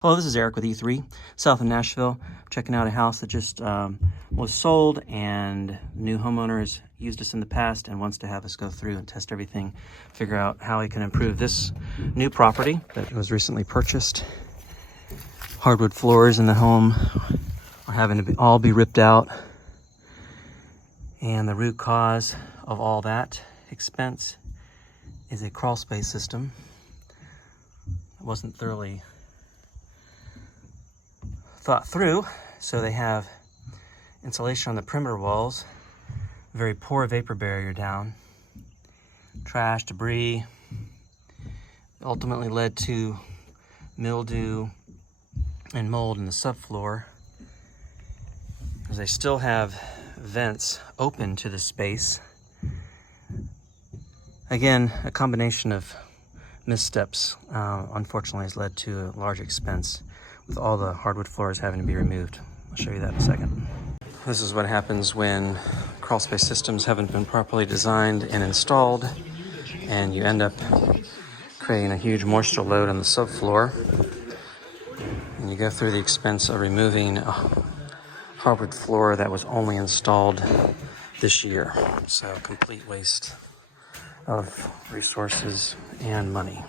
Hello, this is Eric with E3, south of Nashville. Checking out a house that just was sold, and new homeowner has used us in the past and wants to have us go through and test everything, figure out how he can improve this new property that was recently purchased. Hardwood floors in the home are having to all be ripped out, and the root cause of all that expense is a crawlspace system. It wasn't thoroughly thought through, so they have insulation on the perimeter walls, very poor vapor barrier down, trash, debris, ultimately led to mildew and mold in the subfloor, as they still have vents open to the space. Again, a combination of missteps unfortunately has led to a large expense, with all the hardwood floors having to be removed. I'll show you that in a second. This is what happens when crawlspace systems haven't been properly designed and installed, and you end up creating a huge moisture load on the subfloor. And you go through the expense of removing a hardwood floor that was only installed this year. So complete waste of resources and money.